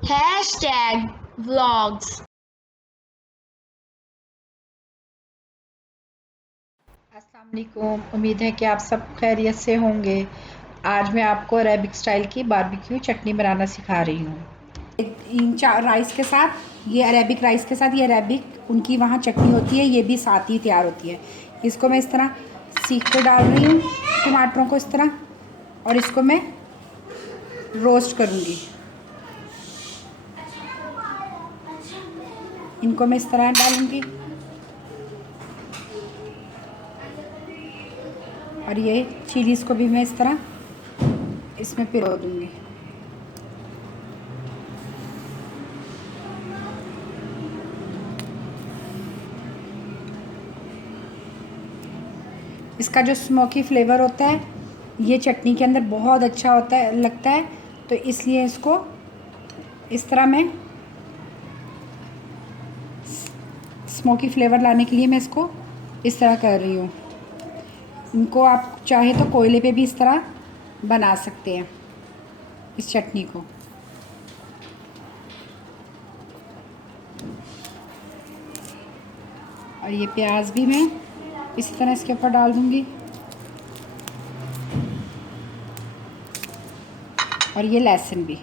Hashtag vlogs. अस्सलाम वालेकुम। उम्मीद है कि आप सब खैरियत से होंगे। आज मैं आपको अरेबिक स्टाइल की बारबेक्यू चटनी बनाना सिखा रही हूँ। इन चार राइस के साथ, ये अरेबिक राइस के साथ, ये अरेबिक उनकी वहाँ चटनी होती है, ये भी साथ ही तैयार होती है। इसको मैं इस तरह सीख कर डाल रही हूँ टमाटरों को इस तरह, और इसको मैं रोस्ट करूँगी। इनको मैं इस तरह डालूँगी और ये चिलीज़ को भी मैं इस तरह इसमें पिरो दूँगी। इसका जो स्मोकी फ्लेवर होता है ये चटनी के अंदर बहुत अच्छा होता है, लगता है, तो इसलिए इसको इस तरह मैं स्मोकी फ्लेवर लाने के लिए मैं इसको इस तरह कर रही हूँ। इनको आप चाहे तो कोयले पे भी इस तरह बना सकते हैं इस चटनी को। और ये प्याज भी मैं इसी तरह इसके ऊपर डाल दूँगी, और ये लहसुन भी।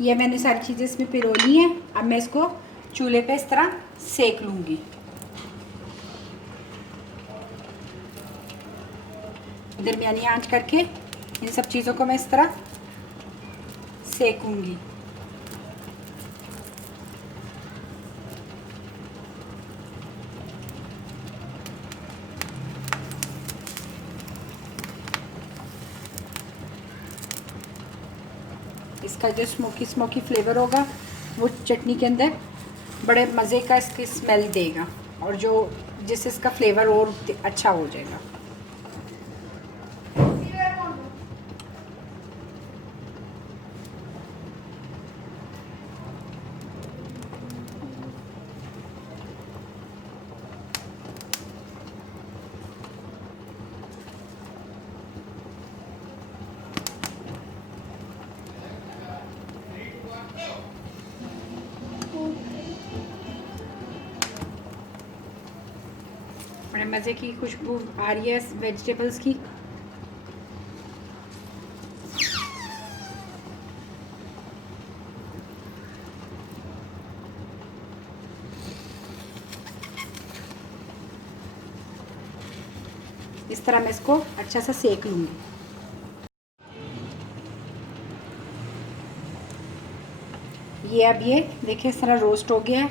ये मैंने सारी चीज़ें इसमें पिरो ली हैं। अब मैं इसको चूल्हे पे इस तरह सेक लूँगी। दरमियानी आंच करके इन सब चीज़ों को मैं इस तरह सेकूंगी। इसका जो स्मोकी स्मोकी फ्लेवर होगा वो चटनी के अंदर बड़े मज़े का इसकी स्मेल देगा, और जो जिससे इसका फ्लेवर और अच्छा हो जाएगा। बड़े मज़े की खुशबू आ रही है वेजिटेबल्स की। इस तरह मैं इसको अच्छा सा सेक लूँगी। ये अब ये देखिए इस तरह रोस्ट हो गया है,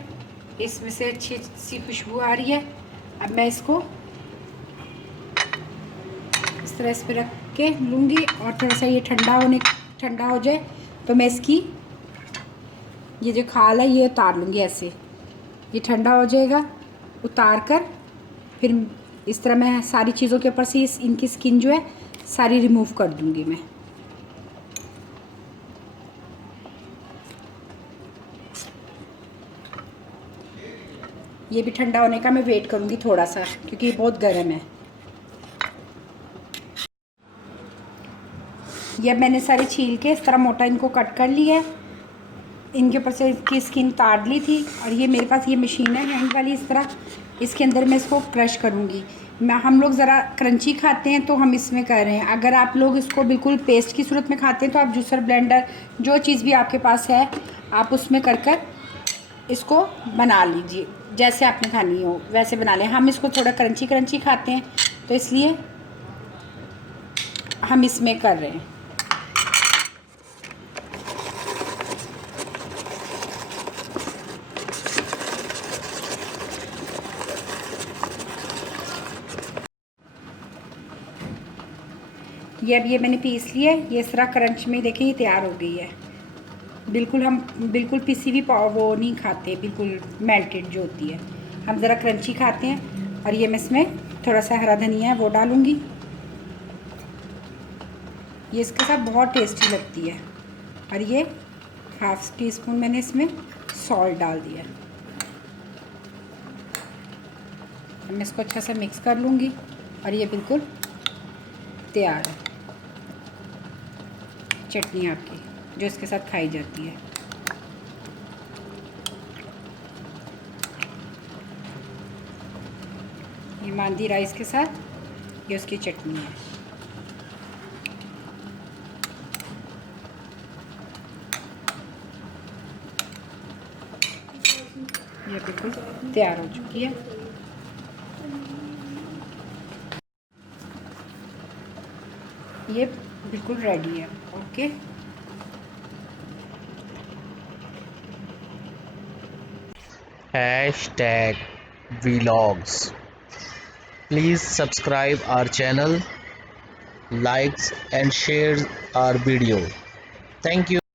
इसमें से अच्छी सी खुशबू आ रही है। अब मैं इसको इस तरह इस पर रख के लूँगी, और थोड़ा सा ये ठंडा हो जाए तो मैं इसकी ये जो खाल है ये उतार लूँगी। ऐसे ये ठंडा हो जाएगा, उतार कर फिर इस तरह मैं सारी चीज़ों के ऊपर से इनकी स्किन जो है सारी रिमूव कर दूँगी मैं। ये भी ठंडा होने का मैं वेट करूँगी थोड़ा सा, क्योंकि ये बहुत गर्म है। ये मैंने सारी छील के इस तरह मोटा इनको कट कर लिया है। इनके ऊपर से इसकी स्किन उतार ली थी, और ये मेरे पास ये मशीन है हैंड वाली, इस तरह इसके अंदर मैं इसको क्रश करूँगी। हम लोग ज़रा क्रंची खाते हैं तो हम इसमें कर रहे हैं। अगर आप लोग इसको बिल्कुल पेस्ट की सूरत में खाते हैं तो आप जूसर ब्लेंडर जो चीज़ भी आपके पास है आप उसमें कर इसको बना लीजिए, जैसे आपने खानी हो वैसे बना लें। हम इसको थोड़ा क्रंची खाते हैं तो इसलिए हम इसमें कर रहे हैं। ये अब ये मैंने पीस लिया है, ये इस तरह क्रंच में देखें ये तैयार हो गई है। हम बिल्कुल पिसी हुई पाव वो नहीं खाते, बिल्कुल मेल्टेड जो होती है, हम ज़रा क्रंची खाते हैं। और ये मैं इसमें थोड़ा सा हरा धनिया है वो डालूँगी, ये इसके साथ बहुत टेस्टी लगती है। और ये हाफ टी स्पून मैंने इसमें सॉल्ट डाल दिया। मैं इसको अच्छा सा मिक्स कर लूँगी और ये बिल्कुल तैयार है चटनी आपकी जो इसके साथ खाई जाती है। ये मांदी राइस के साथ ये उसकी चटनी है। ये बिल्कुल तैयार हो चुकी है। ये बिल्कुल रेडी है। Okay, #vlogs. Please subscribe our channel, likes and share our video. Thank you.